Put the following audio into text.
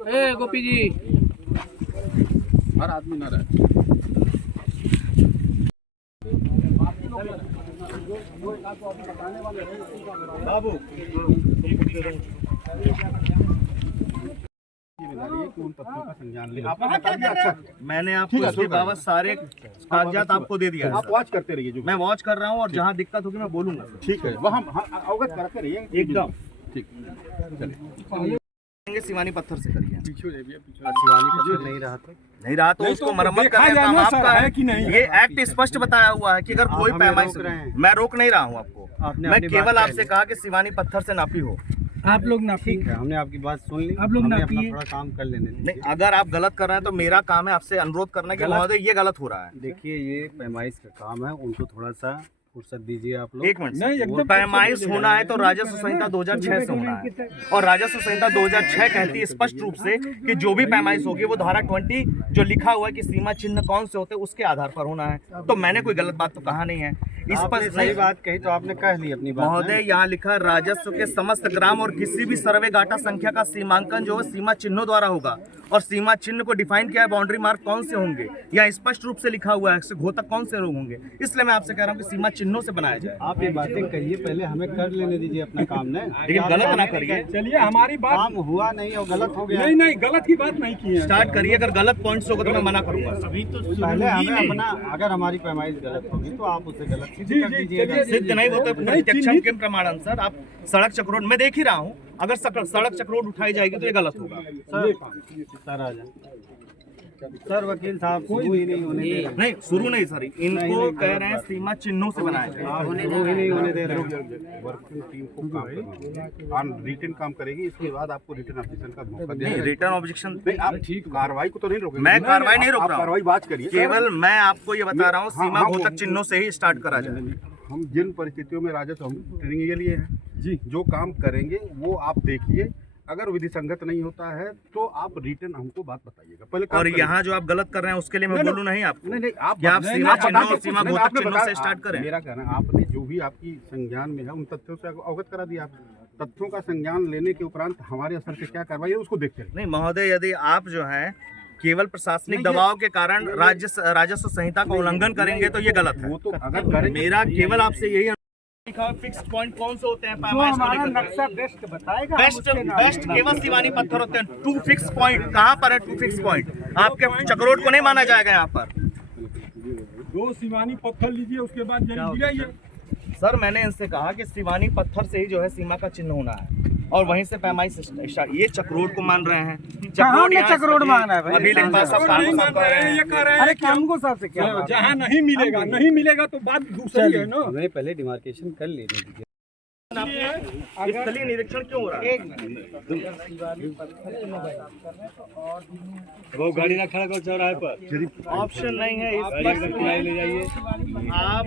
ए गोपी जी, हर आदमी ना रहे। बाबू उन तथ्यों का संज्ञान ले। आपने बता दिया। अच्छा, मैंने आपको इसके बाबत सारे कागजात आपको दे दिया। आप वॉच करते रहिए जो मैं वॉच कर रहा हूँ और जहाँ दिक्कत होगी मैं बोलूंगा। ठीक है, वह हम अवगत करते रहिए एकदम ठीक। चलिए सिवानी पत्थर से करिए। शिवानी पत्थर नहीं रहा तो उसको मरम्मत करने का काम आपका है कि नहीं? ये एक्ट स्पष्ट बताया हुआ है कि अगर कोई पैमाइश, मैं रोक नहीं रहा हूँ आपको, मैं केवल आपसे कहा कि शिवानी पत्थर से नापी हो। आप लोग ना, ठीक है, हमने आपकी बात सुन ली, आप लोग ना अपना थोड़ा काम कर लेने दीजिए। नहीं, अगर आप गलत कर रहे हैं तो मेरा काम है आपसे अनुरोध करना कि महोदय ये गलत हो रहा है। देखिए, ये पैमाइश का काम है, उनको थोड़ा सा फुर्सत दीजिए आप लोग। एक मिनट, पैमाइश होना है तो राजस्व संहिता 2006 से होना है, और राजस्व संहिता 2006 कहती है स्पष्ट रूप से कि जो भी पैमाइश होगी वो धारा 20 जो लिखा हुआ है कि सीमा चिन्ह कौन से होते हैं उसके आधार पर होना है। तो मैंने कोई गलत बात तो कहा नहीं है। इस पर सही बात कही तो आपने कह ली अपनी बात। महोदय, यहाँ लिखा राजस्व के समस्त ग्राम और किसी भी सर्वे गाटा संख्या का सीमांकन जो है सीमा चिन्हों द्वारा होगा, और सीमा चिन्ह को डिफाइन किया है, बाउंड्री मार्क कौन से होंगे यहाँ स्पष्ट रूप से लिखा हुआ है, घोतक कौन से लोग होंगे। इसलिए मैं आपसे कह रहा हूँ कि सीमा चिन्हों से बनाया जाए। आप ये बातें कहिए, पहले हमें कर लेने दीजिए अपना काम ने, लेकिन गलत ना करिए। चलिए, हमारी बात काम हुआ नहीं और गलत हो गया। नहीं, गलत की बात नहीं की है। स्टार्ट करिए, अगर गलत पॉइंट्स होगा तो मैं मना करूंगा। पहले हमें अपना, अगर हमारी पैमाइश गलत होगी तो आप उसे गलत सिद्ध कर दीजिएगा। सिद्ध नहीं होता प्रत्यक्षम किम प्रमाणम। सर, आप सड़क चक्रोड मैं देख ही रहा हूँ, अगर सड़क चक्रोड उठाई जाएगी तो ये गलत होगा। सर आ जाए। सर वकील साहब, शुरू ही नहीं होने दे रहे। नहीं, शुरू नहीं सर, इनको कह रहे हैं सीमा चिन्हों से बनाया जाए। आप शुरू ही नहीं होने दे रहे। वर्किंग टीम को काम करना ऑन रिटन काम करेगी, इसके बाद आपको रिटन ऑब्जेक्शन का मौका नहीं, दें। रिटर्न ऑब्जेक्शन नहीं, आप ठीक कार्रवाई को तो नहीं रोकेंगे। मैं कार्रवाई नहीं रोक रहा हूँ, कार्रवाई बात करिए। केवल मैं आपको ये बता रहा हूँ सीमा घोतक चिन्हों से ही स्टार्ट करा जाए। हम जिन परिस्थितियों में राजस्व हम ट्रेनिंग के लिए हैं जी, जो काम करेंगे वो आप देखिए, अगर विधि संगत नहीं होता है तो आप रिटर्न हमको बात बताइएगा पहले। और यहाँ जो आप गलत कर रहे हैं उसके लिए मैं बोलूँ नहीं आपको? नहीं, आप सीमा चिन्हों और सीमा घोतक चिन्हों से स्टार्ट करें। मेरा कहना है, आपने जो भी आपकी संज्ञान में है उन तथ्यों से अवगत करा दिया। आप तथ्यों का संज्ञान लेने के उपरांत हमारे असर से क्या कार्रवाई है उसको देखते हैं। नहीं महोदय, यदि आप जो है केवल प्रशासनिक दबाव के कारण राजस्व संहिता का उल्लंघन करेंगे तो ये गलत है। वो तो अगर करें, मेरा केवल आपसे यही फिक्स्ड पॉइंट कौन से होते हैं पैमाइश को लेकर? नक्शा बेस्ट बताएगा। बेस्ट केवल शिवानी पत्थर होते हैं। 2 फिक्स पॉइंट कहाँ पर है? 2 फिक्स पॉइंट आपके चक्रोड को नहीं माना जाएगा यहाँ पर। 2 शिवानी पत्थर लीजिए, उसके बाद जाइए। सर, मैंने इनसे कहा कि शिवानी पत्थर से ही जो है सीमा का चिन्ह होना है, और वहीं से पैमाइश स्टार्ट। ये चक्रोड को मान रहे हैं। चक्रोड मांगना है भाई? अभी लेकिन बात सब काम मान रहे हैं, ये कह रहे हैं कि हमको साहब से क्या, जहाँ नहीं मिलेगा तो बात दूसरी है ना। हमें पहले डिमार्केशन कर लेने दीजिए। स्थलीय निरीक्षण क्यों हो रहा है? वो गाड़ी ना खड़ा करो चौराहे पर, ऑप्शन नहीं है इस पर। ले जाइए आप